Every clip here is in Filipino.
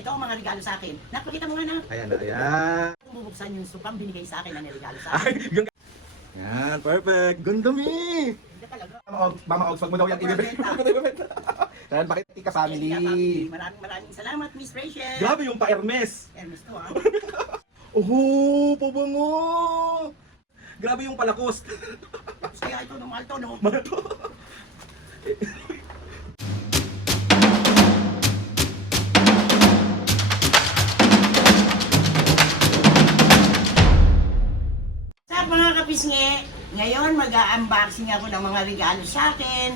ito ang mga regalo sa akin. Napakita mo nga na. Ayan na, ayan. Kung bubuksan yung supang binigay sa akin na niregalo sa Ay, akin. yung... Yan, perfect. Ganda mi. Hindi talaga. Mama Ogs, wag mo daw yan ibebenta. Wag mo daw ibebenta. Yan, bakit ka family? Maraming salamat, Miss Rachel. Grabe yung pa-Hermes. Hermes to, ha? Oh, pabango. Grabe yung palakos. Tapos kaya ito, mahal to, no? Mahal to. Sa mga kapisngi, ngayon mag-unboxing ako ng mga regalo sa akin.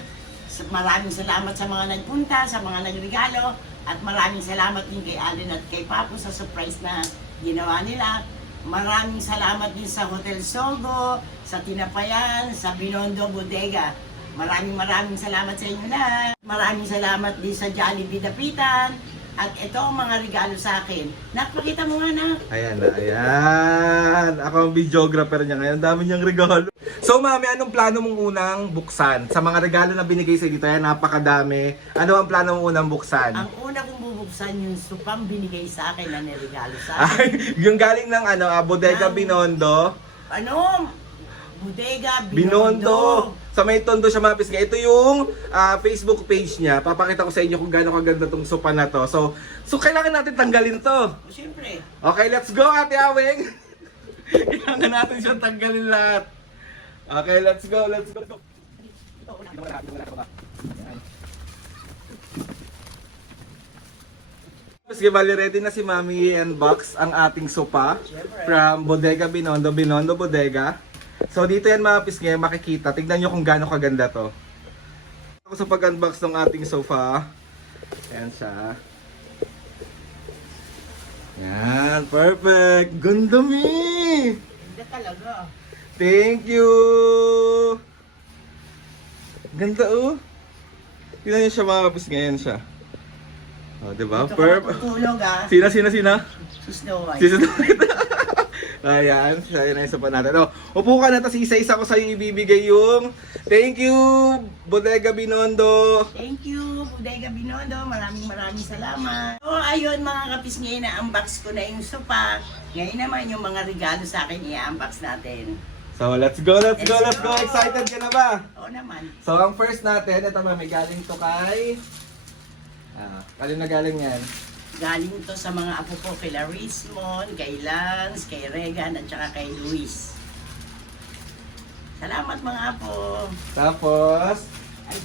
Maraming salamat sa mga nagpunta, sa mga nagregalo. At maraming salamat din kay Allen at kay Papo sa surprise na ginawa nila. Maraming salamat din sa Hotel Sogo, sa Tinapayan, sa Binondo Bodega. Maraming salamat sa inyo lahat. Maraming salamat din sa Jollibee Dapitan. At ito ang mga regalo sa akin. Napakita mo nga na. Ayan na, ayan. Ako ang videographer niya ngayon. Dami niyang regalo. So, mami, anong plano mong unang buksan? Sa mga regalo na binigay sa dito, yan, napakadami. Ano ang plano mong unang buksan? Ang una kong bubuksan yung supang binigay sa akin na niregalo sa akin. Ay, yung galing ng Bodega Binondo. Ano? Bodega Binondo. Sa may Tondo siya mga pisngi. Ito yung Facebook page niya. Papakita ko sa inyo kung gaano kaganda tong sopa na to. So kailangan natin tanggalin to. Siyempre. Okay, let's go, Ate Aweng. Kailangan natin siyang tanggalin lahat. Okay, let's go, let's go. Sige, bali ready na si Mami unbox ang ating sopa from Bodega Binondo, Binondo Bodega. So dito yan mga pisngi, makikita. Tignan nyo kung gaano kaganda to. Ako sa pag-unbox ng ating sofa. Ayan siya. Yan, perfect. Ganda mi! Hindi talaga. Thank you! Ganda oh. Tignan nyo siya mga pisngi, yan siya. O, diba? Ito ka Perfect. matutulog, ha? Sina? Si Snow White. Si Snow White. Ayan, siya yun na yung sopa natin. O, upo ka na, tapos isa-isa ko sa'yo ibibigay yung thank you, Bodega Binondo. Thank you, Bodega Binondo. Maraming salamat. So, ayun mga kapisngi, na-unbox ko na yung sopa. Ngayon naman yung mga regalo sa akin, i-unbox natin. So, let's go, let's go, Let's let's go. go. Excited ka na ba? Oo naman. So, ang first natin, ito may galing to kay... kanina galing yan? Galing to sa mga apo ko, kay Larismon, kay Lance, kay Regan, at saka kay Luis. Salamat mga apo. Tapos, Ay,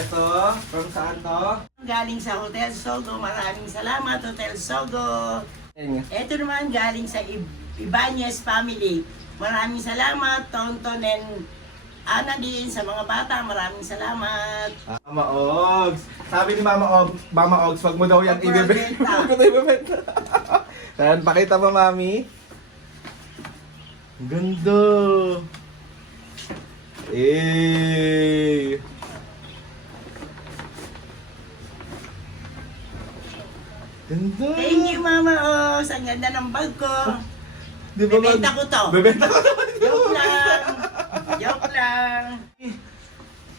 ito, from saan to? galing sa Hotel Sogo. Maraming salamat, Hotel Sogo. Ayan. Ito naman galing sa Ibanez family. Maraming salamat, Tonton and Ana din sa mga bata. Maraming salamat. Mama Ogs. Sabi ni Mama Ogs, wag mo daw yan Wag mo ibebenta. ibenta. Wag mo daw ibebenta. Ayan, pakita mo, Mami. Ganda. Eh. Ganda. Thank you, Mama Oz. Ang ganda ng bag ko. Di ba, Bebenta ko to. Bebenta ko to. Joke lang. Joke lang.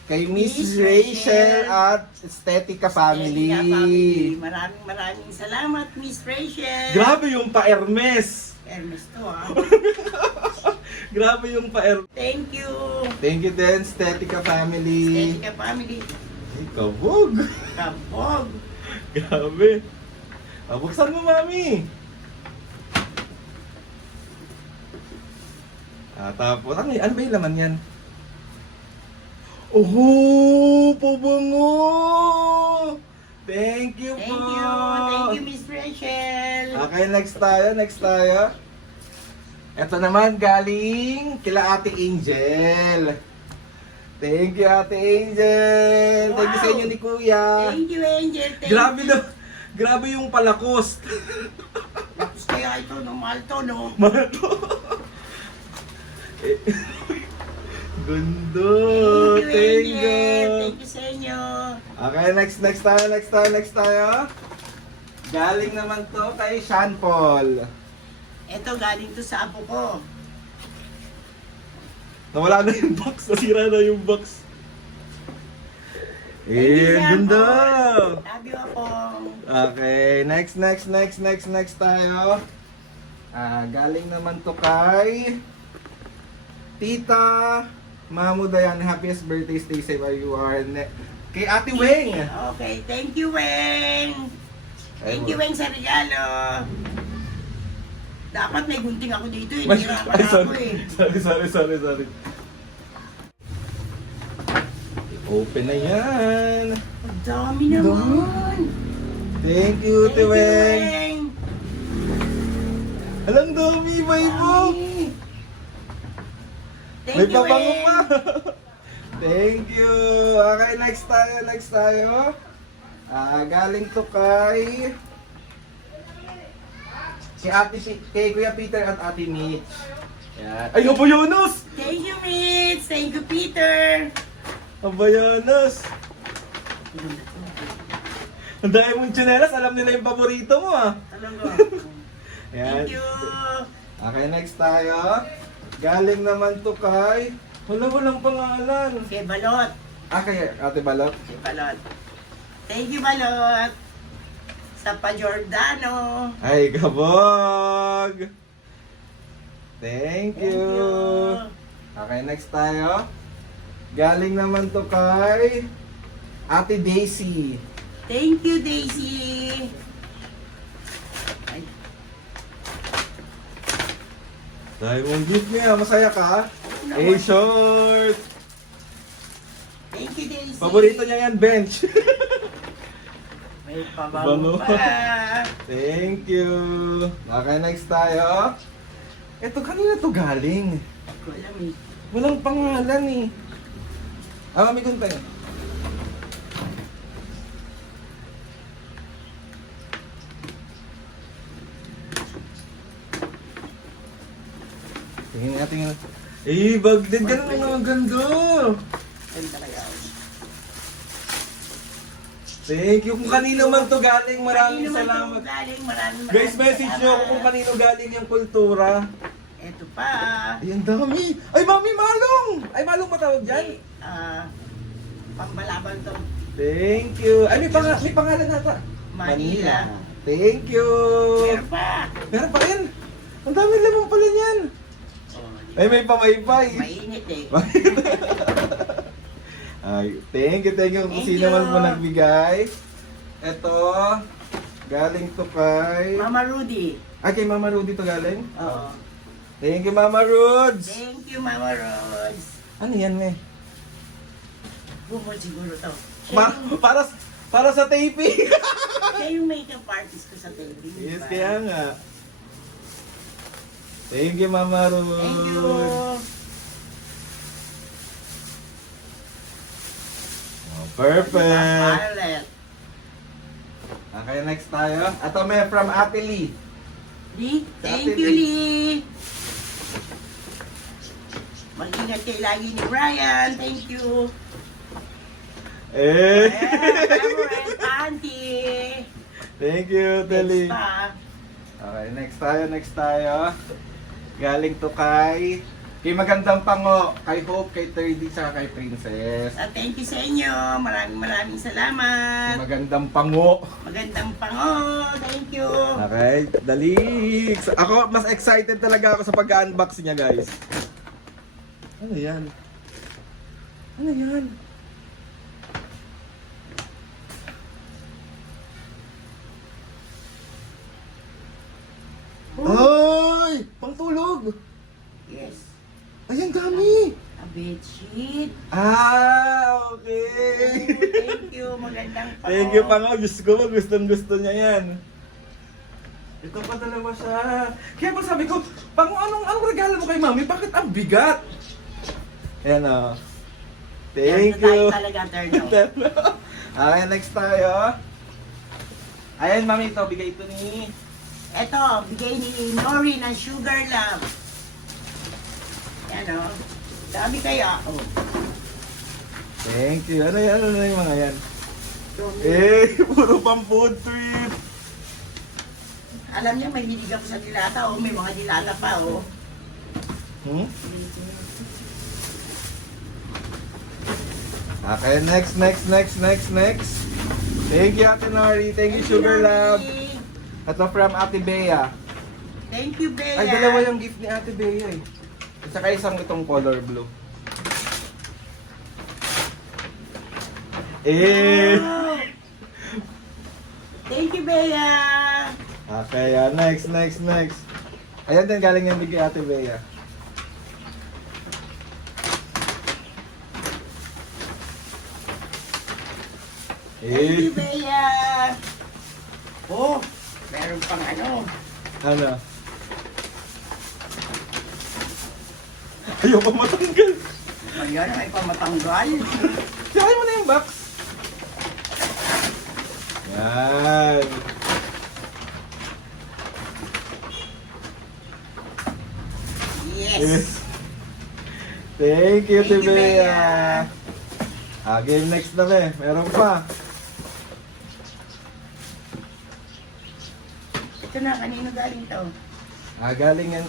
Kay Miss Miss Rachel Rachel at Estetica Family. Estetica family. Maraming salamat, Miss Rachel. Grabe yung pa-Hermes. Hermes to, ha? Grabe yung pa-Hermes. Thank you. Thank you din, Estetica Family. Estetica family. Ay, kabog. Kabog. Grabe. Buksan mo, Mami. Tapos, ano ba yung laman yan? Oh, pabango! Thank you po! Thank you. Thank you, Miss Rachel. Okay, next tayo. Ito naman galing kila Ate Angel. Thank you, Ate Angel. Thank you sa inyo ni Kuya. Thank you, Angel. Thank Grabe you. na. Grabe yung palakos. Tapos kaya ito, no, mahal to, no? Mahal to. Ganda. Thank you, Angel. Thank you sa inyo. Okay, next tayo. Galing naman to kay Sean Paul. Ito, galing to sa apo ko. Nawala na yung box. Nasira na yung box. Eh, ganda! Love you, Apong. Okay, next tayo. Galing naman to kay Tita Mamu Dayan. Happiest birthday, stay safe where you are. Kay Ate Weng. Okay, thank you, Weng. Thank you, Weng, sa regalo. Dapat may gunting ako dito eh. Nahirapan Ay, ako eh. sorry. Open na yan. Ang dami naman. Thank you, Ate Thank you, Weng. Weng. Alang dami, bay mo. Dami. May Thank you, pabango Weng. pa. Thank you. Okay, next tayo. Galing to kay kay Kuya Peter at Ate Mitch. Yan. Ay, Abayanos! Thank you, Mitch. Thank you, Peter. Abayanos! Ang dami mong tsinelas, alam nila yung paborito mo ah. Talaga. Yan. Thank you. Okay, next tayo. Galing naman to kay walang pangalan. Kay Balot. Kay Ate Balot. Kay Balot. Thank you, Balot. Sa Pa-Giordano. Ay, kabog! Thank Thank you. you. Okay, next tayo. Galing naman to kay Ate Daisy. Thank you, Daisy. Ay, Dahil mong gift niya, masaya ka? Short! thank you, Daisy. Paborito niya yan, bench. May Bango. pabango pa. Thank you. Okay, next tayo. Ito, kanina to galing. Ko alam eh. Walang pangalan eh. May kuntay. Tingnan. Bagdad ka naman ang ganda. Ayun talaga. Thank you. Kung kanino man to galing, maraming Kanino man salamat. ito galing, maraming Guys, message nyo ako kung kanino galing yung kultura. Ito pa. Ay, ang dami. Ay, Mami Malong! Ay, Malong matawag dyan? Pambalaban to. Thank you. Ay, may pangalan nata. Manila. Thank you. Meron pa. Meron pa rin. Ang dami lamang pala niyan. Ay, may pamaypay. Mainit eh. Ay, thank you kung Thank sino you. man po nagbigay. Ito, galing to kay... Mama Rudy. Ay, kay Mama Rudy to galing? Oo. Thank you, Mama Ruds. Thank you, Mama Rose. Ano yan, me? Bukod siguro to. Para sa taping. Siya yung makeup artist ko sa TV. Yes, kaya nga. Thank you, Mama Ruds. Thank you. Oh, perfect. Violet. Okay, next tayo. Ito may from Ate Lee. Lee, thank Ate you, Lee. Lee. Mag-ingat kayo lagi ni Brian. Thank you. Favorite auntie. Thank you, Ate Lee. Next pa. Okay, next tayo. Galing to kay Magandang Pango, kay Hope, kay 3D, saka kay Princess. Thank you sa inyo. Maraming salamat. Magandang Pango. Magandang pango. Thank you. Okay, dali. Ako, mas excited talaga ako sa pag-unbox niya, guys. Ano yan? Ano yan? Ay! Pangtulog! Yes. Ay, ang dami! A bedsheet. Okay! Thank you. Magandang pango. Thank you, Pango. Diyos ko, gustong-gusto niya yan. Ito pa dalawa siya. Kaya pa sabi ko, Pango, anong regalo mo kay Mami? Bakit ang bigat? Ayan o. Thank you. Tayo talaga, turn out. Okay, next tayo. Ayan, Mami, ito. Bigay ito ni... Eto, bigay ni Nori ng Sugar Love. Yan o. Dami kaya. Oh. Thank you. Ano yan? Ano yung mga yan? Puro pang food trip. Alam niya, mahilig ako sa dilata. May mga dilata pa. Okay, next. Thank you, Ate Nori. Thank you, Sugar Love. Ito from Ate Bea. Thank you, Bea. Ay, dalawa yung gift ni Ate Bea eh. At saka isang itong color blue. Eh! Wow. Thank you, Bea. Okay, next. Ayan din, galing yung bigay Ate Bea. Thank you, Eh! Bea. Oh, meron pang ano. Ano? Ayoko matanggal. Ayan, may pamatanggal. Sakay mo na yung box. Yan. Yes. Thank you, Thank you, Tibea. Bea. Game next na be. Meron pa. Ito na, kanino galing to? Galing yan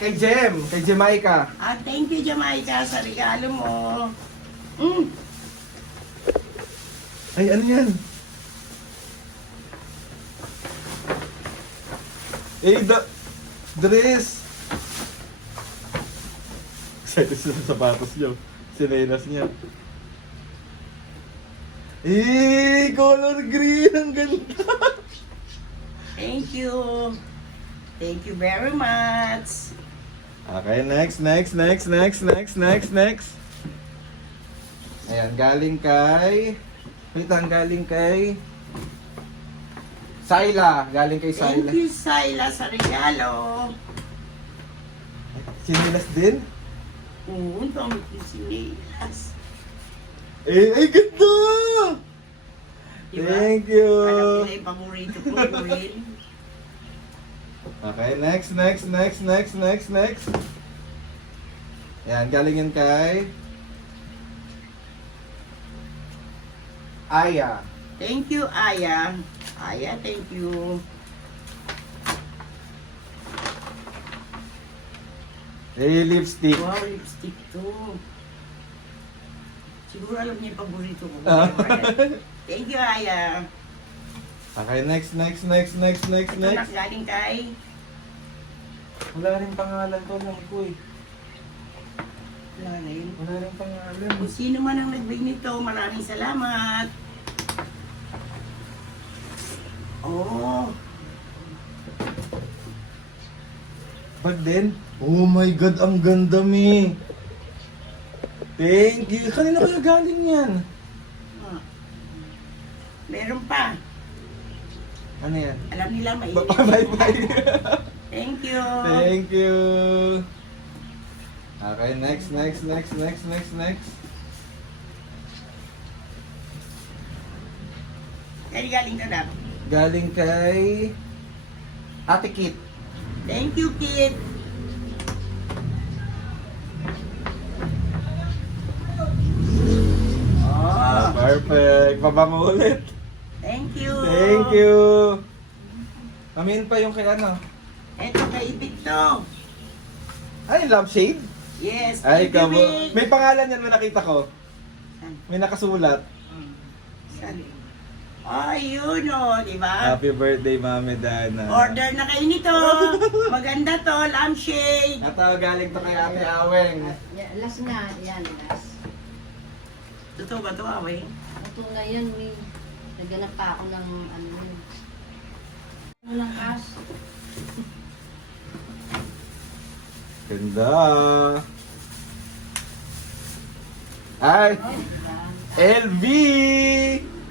kay Jem. Kay Jamaica. Thank you, Jamaica, sa regalo mo. Mm. Ay, ano yan? Dress. Excited sa sapatos niyo. Sinelas niya. Color green. Ang ganda. Thank you. Thank you very much. Okay, next. Ayan, galing kay... Wait lang, galing kay... Syla. Galing kay Thank Syla. you, Syla, sa regalo. Sinelas din? Oo, damit yung sinilas. Ay, ganda! Diba? Thank you! Alam nila yung paborito ko, Will. Okay, next. Ayan, galing yun kay... Aya. Thank you, Aya. Aya, thank you. Lipstick. Wow, lipstick to. Siguro alam niya yung paborito ko. Thank you, Aya. Okay, next. Ito na galing kay... Wala rin pangalan to lang ko eh. Wala na yun. Wala rin pangalan. Kung sino man ang nagbigay nito, maraming salamat. Oh, Bag din? Oh my God, ang ganda mi. Thank you. Kanina kaya galing yan? ah. Meron pa. Ano yan? Alam nila may Bye-bye. Thank you. Thank you. Okay, next. Kaya galing ka na. Galing kay Ate Kit. Thank you, kid. Oh, Perfect. Pabango ulit. thank you. Thank you. Amin pa yung kay ano? Ito kay Victor. Ay, lampshade? Yes, Ay, thank you, kamo. Vic. May pangalan yan na nakita ko. Saan? May nakasulat. Saan? Ay, yun o, di ba? Happy birthday, Mami Dana. Order na kayo nito. Maganda to, lampshade. Ito, galing to kay Ate Aweng. Last na, yan, last. Totoo ba ito, Awe? Ito na yan, may naghanap pa ako ng ano yun. Ano lang cash? Ganda. Ay, LV!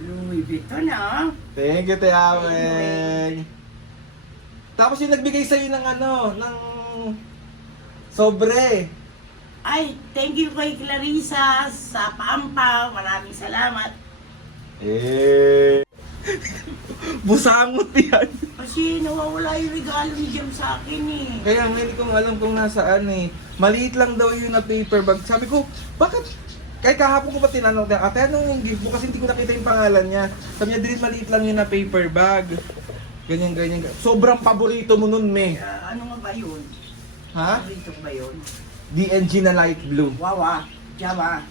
Louis Vuitton ah. Thank you, Te Aweng. Tapos yung nagbigay sa'yo ng ano, ng sobre. Ay, thank you kay Clarissa sa Pampa. Maraming salamat. Busangot yan. Kasi nawawala yung regalo ni Jem sa akin eh. Kaya nga hindi ko alam kung nasaan eh. Maliit lang daw yun na paper bag. Sabi ko, bakit? Kaya kahapon ko pa tinanong niya, ate anong yung gift mo? Kasi hindi ko nakita yung pangalan niya. Sabi niya, dilit maliit lang yun na paper bag. Ganyan. Sobrang paborito mo nun, me. Ano nga ba yun? Ha? Paborito ko ba yun? DNG na light blue. Wawa, Java.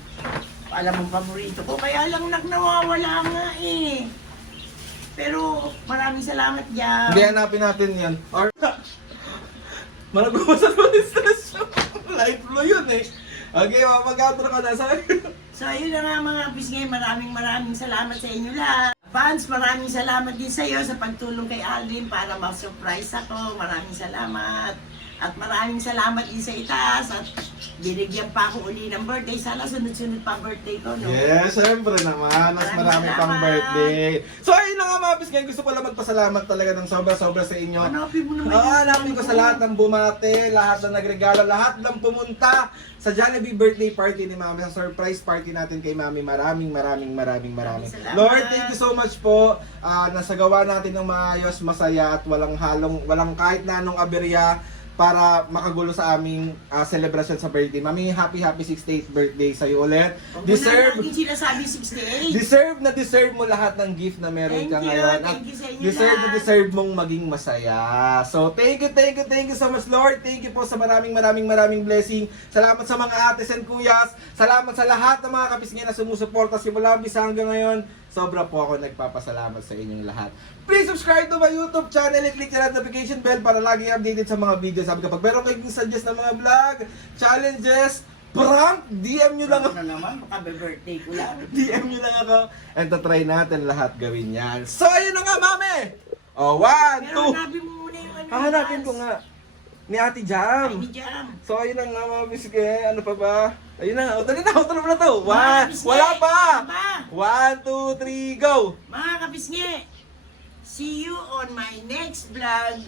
Alam mong paborito ko, kaya lang nawawala nga eh. Pero maraming salamat, Jam. Hindi, hanapin natin yan. Or, malagumasan mo yung station. Light blue yun eh. Okay, mag-outro ka na. So, yun na nga mga pisngay, maraming salamat sa inyo lahat. Fans, maraming salamat din sa iyo sa pagtulong kay Aldrin para ma-surprise ako. Maraming salamat. At maraming salamat din sa itaas at binigyan pa ako uli ng birthday. Sana sunod-sunod pa birthday ko, no? Yes, syempre naman. Mas marami pang salamat. birthday. So, ayun na nga mga bis, ngayon gusto ko lang magpasalamat talaga ng sobra-sobra sa inyo. Hanapin mo naman. Hanapin ko sa lahat ng bumate, lahat ng nagregalo, lahat ng pumunta sa Jollibee birthday party ni Mami, sa surprise party natin kay Mami. Maraming. Salamat. Lord, thank you so much po. Nasagawa natin ng maayos, masaya at walang kahit na anong aberya para makagulo sa aming celebration sa birthday. Mami, happy 68th birthday sa iyo ulit. Deserve. Deserve Deserve. deserve mo lahat ng gift na meron Thank ka you, ngayon. thank you sa inyo Deserve mong maging masaya. So, thank you so much, Lord. Thank you po sa maraming blessing. Salamat sa mga ates and kuyas. Salamat sa lahat ng mga kapisngay na sumusuporta simula umpisa hanggang ngayon. Sobra po ako nagpapasalamat sa inyong lahat. Please subscribe to my YouTube channel and click the notification bell para lagi updated sa mga videos. Sabi kapag meron kayong suggest na mga vlog, challenges, prank, DM nyo lang ako. Ano naman, baka birthday ko lang. DM nyo lang ako. And try natin lahat gawin yan. So, ayun na nga, Mami! O, 1, 2. Pero hanapin mo muna yung ano. Hahanapin ko nga. Ni Ate Jam. Ay, ni Jam. So, ayun na nga mga biske. Ano pa ba? Ayun na nga. O, dali na. Outro mo na to. Mga kapisngi, Wala pa! ano 1, 2, 3, go! Mga kapisngi, see you on my next vlog.